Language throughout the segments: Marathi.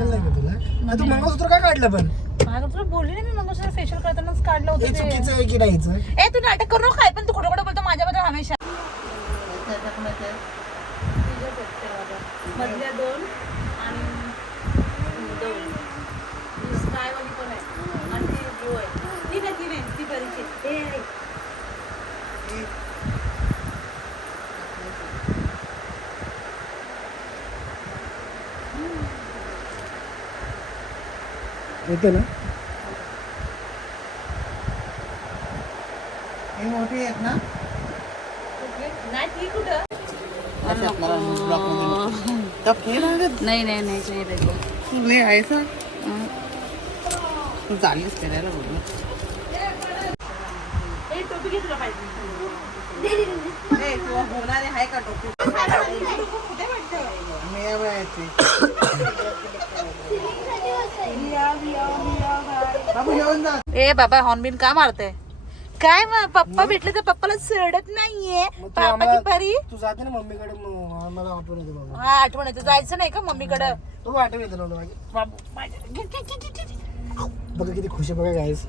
नाही का तुला? तू मंगळसूत्र काय काढलं पण? तुला बोलली ना मी मंगळसूत्र फेशियल करतानाच काढलं हे होतं ते. चुकीचं आहे की नाही हिचं? ए तू नाटक करू नको काय पण तू खोटं खोटं बोलतो माझ्याबद्दल हमेशा. मधल्या दोन आणि दोन ही स्कायवाली पण आहे आणि ती ब्लू आहे ती नाही ती नाही ती बरीची ए आहे. येते ना? हे मोठी आहेत ना? नाही. नाही. नाही नाही नाही पाहिजे तू हा. होणारे आहे का टोपी? मी या वयाची. बाबू येऊन जा ए बाबा हॉर्नबिन का मारते काय मग पप्पा भेटले तर पप्पाला सोडत नाहीये. पापाची परी तू जाते ना मम्मीकडे मला आठवण येते बाबा. हा आठवण येते. जायचं नाही का मम्मीकडं? तू आठवण येते बघा किती खुश आहे बघा गायस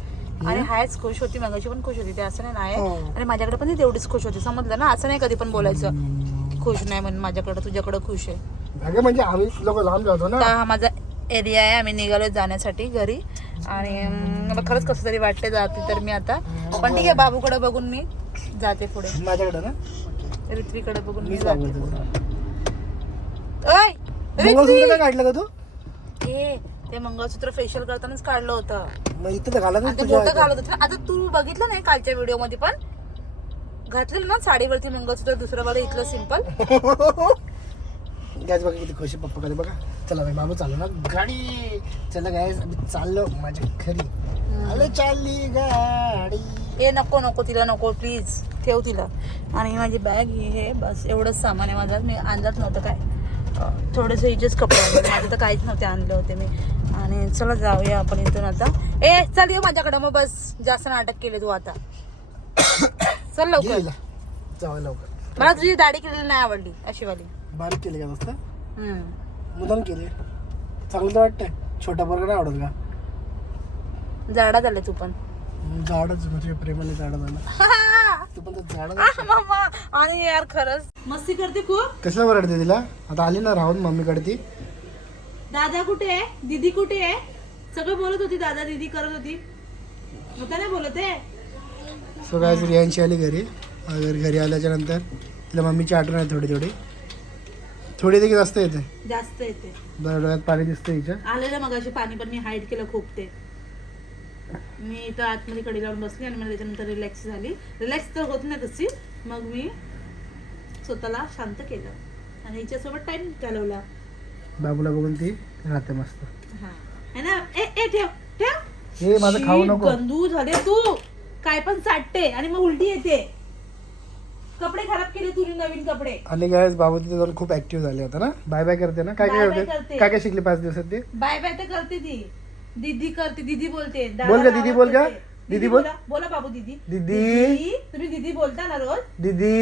आणि हायच खुश होती. मगाशी पण खुश होती. ते असं नाही आहे. हो. आणि माझ्याकडे पण ती तेवढीच खुश होती. समजलं ना? असं नाही कधी पण बोलायचं. खुश नाही म्हणून माझ्याकडे तुझ्याकडे खुश आहे. म्हणजे आम्ही लोक लांब जातो ना. हा माझा एरिया आहे. आम्ही निघालो जाण्यासाठी घरी. आणि मला खरंच कसं तरी वाटते जाते तर मी आता. पण ठीक आहे बाबूकडे बघून मी जाते पुढे. माझ्याकडे ना? ऋत्वीकडे बघून मी जाते काढलं का तू? ए ते मंगळसूत्र फेशियल करतानाच काढलं होतं. इथं घालत होतं. आता तू बघितलं नाही कालच्या व्हिडिओमध्ये पण? घातलेलं ना साडीवरती मंगळसूत्र दुसरं वाला इथलं सिंपल गॅस बघा किती खुश पप्पा कडे बघा. चला बाई बाबू चाललो ना. गाडी. चला गॅस आम्ही चाललो माझ्या घरी. अरे चालली गाडी. ए नको नको तिला नको प्लीज ठेव तिला. आणि माझी बॅग ही हे बस एवढंच सामान आहे माझं मी आणलंच नव्हतं काय. थोडेसे हिचेच कपडे माझे तर काहीच नव्हते आणले होते मी. आणि चला जाऊया आपण इथून आता. ए चल ये माझ्याकडे मग बस. जास्त नाटक केले तू आता. चल लवकर. जाऊ लवकर. मला तुझी दाढी केलेली नाही आवडली अशी वाली. बारीक केले का मस्त हम्म. मुदाम केले. चांगलं तर वाटतंय. छोटा बर्गर नाही आवडत का? जाडा झाले तू पण. झाडच म्हणजे प्रेमाने झाड झालं. तू पण तर झाड मामा. आणि यार खरंच. मस्ती करते खूप. कसलं ओरडते तिला? आता आली ना राहून मम्मीकडे ती दादा कुठे आहे? दीदी कुठे आहे? सगळं बोलत होती दादा दीदी करत होती. होता नाही बोलत आहे? सो काय रियांशी आली घरी. अगर घरी आल्याच्यानंतर तिला मम्मीची आठवण आहे थोडी थोडी. थोडी देखील जास्त येते. जास्त येते. डोळ्यात पाणी दिसतं हिच्या. आलेलं मग अशी पाणी पण मी हाईट केलं खूप ते. मी इथं आतमध्ये कडी लावून बसली आणि मला त्याच्यानंतर रिलॅक्स झाली. रिलॅक्स तर होत नाही तशी. मग मी स्वतःला शांत केलं. आणि हिच्यासोबत टाइम घालवला. बाबूला बघून ती राहते मस्त. हा. है ना? ए ए ठेव ठेव. हे माझं खाऊ नको. गंदू झाले तू. काय पण चाटते आणि मग उलटी येते. कपडे खराब केले तुझे नवीन कपडे. आणि काय बाबू तिथे जाऊन खूप ऍक्टिव्ह झाले आता ना. बाय बाय करते ना. काय काय करते? करते. काय काय शिकली पाच दिवसात ते? बाय बाय तर करते ती. दीदी करते दीदी बोलते. दादा बोल का, दीदी बोल का? देते. दीदी बोल. बोला बोला बाबू दीदी. दीदी. तुम्ही दीदी बोलता ना रोज? दीदी.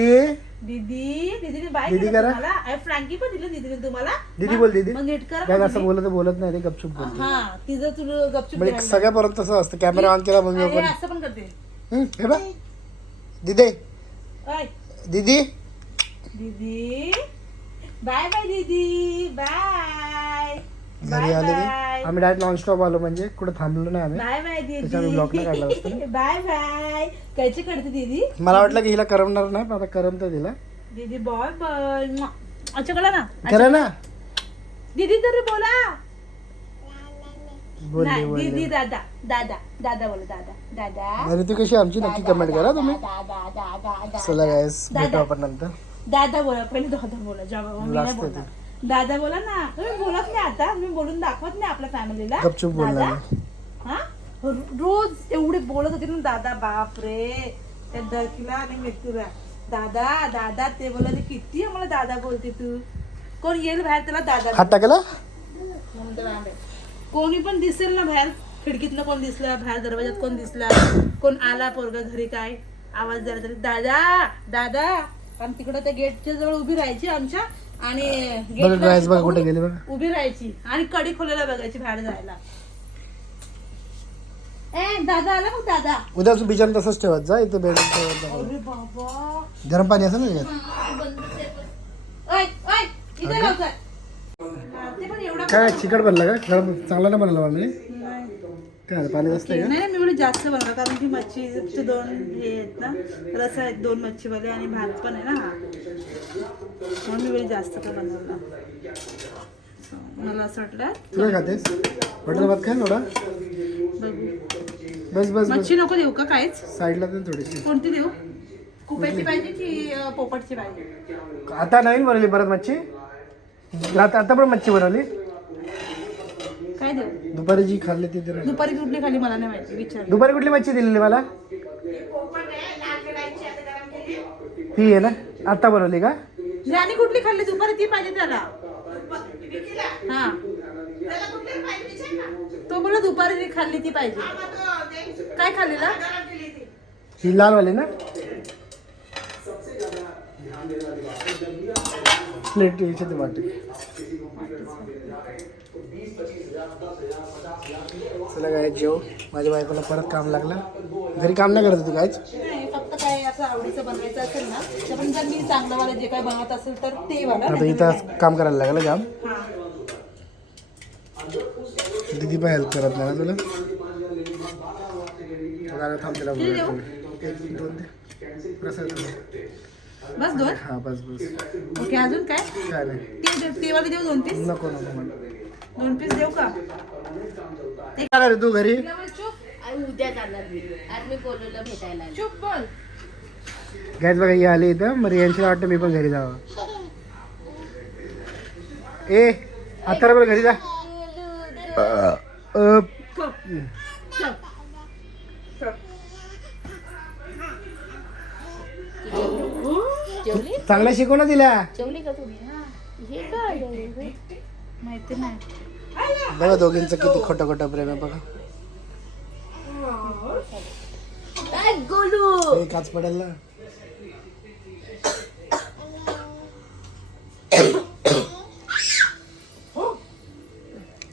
दीदी दीदीने बाय दीदी केलं करा. तुम्हाला. फ्रँकी पण दिलं दीदीने तुम्हाला. दीदी हा? बोल दीदी. मग नीट करा काय मग असं दीदी. बोलत बोलत नाही ते गपचूप बोलते हा तिचं तुला गपचूप म्हणजे. सगळ्यापर्यंत तसं असतं. कॅमेरा ऑन केला मग पण असं पण करते. हे बघ. दीदी. ओय, दीदी? दीदी? बाय बाय दीदी. बाय घरी बाय आले की आम्ही डायरेक्ट नॉनस्टॉप आलो म्हणजे कुठे थांबलो नाही आम्ही. बाय बाय त्याच्यामुळे block नाही काढला असता दीदी बाय बाय कैसे करते दीदी? मला वाटलं की हिला करमणार नाही पण आता करमतं तिला. दीदी बाय बाय अच्छा कळलं ना. करा ना. दीदी तरी बोला. बोलले नाही बोलले. दीदी दादा दादा दादा बोला दादा दादा. अरे तू कशी आमची नक्की कमेंट करा तुम्ही. दादा दादा चला गायस दादा. भेटू आपण नंतर. दादा बोला पहिले दादा बोला जेव्हा मी नाही लागतं बोलणार. दादा बोला ना तुम्ही बोलत नाही आता मी बोलून दाखवत नाही आपल्या फॅमिलीला गपचूप बोलणार दादा? हा? रो- रोज एवढे बोलत होते ना दादा बाप रे त्या दरकीला आणि मृत्यूला दादा दादा ते बोला किती मला दादा बोलते तू? कोण येईल बाहेर त्याला दादा हात रांडे. कोणी पण दिसेल ना बाहेर. खिडकीतनं कोण दिसलं बाहेर दरवाजात कोण दिसला कोण आला पोरगा घरी काय? आवाज द्यायला तरी दादा दादा. आणि तिकडं त्या गेटच्या जवळ उभी राहायची आमच्या आणि बघा गेटला guys, बघा कुठे गेली बघा उभी राहायची आणि कडी खोलायला बघायची बाहेर जायला. ए दादा आला मग दादा. उद्या तू बिचार तसंच ठेवत जा इथे बेड गरम पाणी असेल ना त्याच्यात? ओय ओय इथे लवकर. ते पण एवढा काय चिकट बनला का? गरम चांगला नाही बनला म्हणजे नाही काय झालं, पाणी जास्त आहे का? नाही मी एवढं जास्त बनवलं कारण की मच्छीचे दोन हे आहेत ना रस आहेत दोन मच्छीवाले आणि भात पण आहे ना. हा म्हणून मी एवढी जास्त का बनवलं So, मला असं वाटलं तू काय खातेस? बटर भात खाय थोडा? बघू. बस बस बस. मच्छी नको देऊ का काहीच? साईडला दे थोडीशी. कोणती देऊ? कुप्याची पाहिजे की अं, पोपटची पाहिजे? आता नवीन बनवली परत मच्छी? आता आता पण मच्छी बनवली? काय देऊ? दुपारी जी खाल्ली ती ना. दुपारी कुठली खाली मला नाही माहिती विचार दुपारी कुठली मच्छी दिलेली मला? ती आहे ना? आता बनवली का? आणि कुठली खाल्ली? दुपारी ती पाहिजे त्याला. हा. तो बोला दुपारी ती खाल्ली ती पाहिजे. काय खाल्लेला? ही लालवाली ना? प्लेट याच्यात वाटते चला काय जेव. माझ्या बायकोला परत काम लागलं. घरी काम नाही करत तू कायच नाही फक्त काय असं आवडीचं बनवायचं असेल ना तर पण जर मी चांगलं वाला जे काय बनवत असेल तर ते आता इथं काम करायला लागलं काम. दिदी पण हेल्प करत नाही ना तुला? थांब तिला. एक दोन प्रसाद. बस दोन? हा बस बस. ओके अजून काय? काय नाही. ते देऊ- ते वाले देऊ दोन पीस नको नको म्हणून दोन पीस देऊ का? काय रे तू घरी? आणि उद्या जाणार मी. आज मी बोलवलं भेटायला. चुप बोल. गॅस बघा ही आली इथं. मग रियांशीला वाटतं मी पण घरी जावं. ए आता बरं घरी जा. अ, जेवली? चांगलं शिकव ना तिला. जेवली का तुम्ही? हे. काय माहिती नाही. बघा दोघींचं किती खोटं खोटं प्रेम आहे बघा. काय गोलू. हे काच पडेल ना.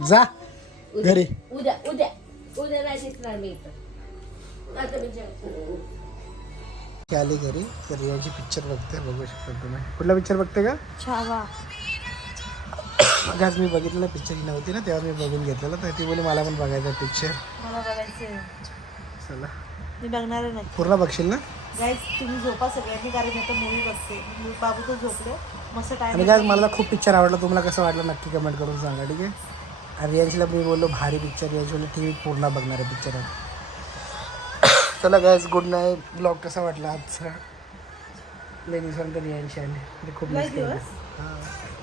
जा घरी. उद्या उद्या उद्या नाही दिसणार मी इथं. आता मी जेवतो. ती आली घरी तर रियाची पिक्चर बघते बघू शकता तुम्ही. कुठला पिक्चर बघते का? छावा. आज मी बघितलेला पिक्चर ही नव्हती ना तेव्हा मी बघून घेतलेला तर ती बोली मला पण बघायचा पिक्चर मला बघायचं चला. मी बघणार नाही पूर्ण बघशील ना? गाईज तुम्ही झोपा सगळ्यांनी कारण मी आता मूवी बघते. मी बाबू तर झोपले मस्त टाइम आणि काय मला खूप पिक्चर आवडला. तुम्हाला कसं वाटलं नक्की कमेंट करून सांगा ठीक आहे? आणि रियांशीला मी बोललो भारी पिक्चर रियांशी टी व्ही पूर्ण बघणार आहे पिक्चर चला गॅस गुड नाईट ब्लॉग कसा वाटला आजचा? लई दिवसानंतर म्हणजे खूप लई मिस केलं. दिवस? हां.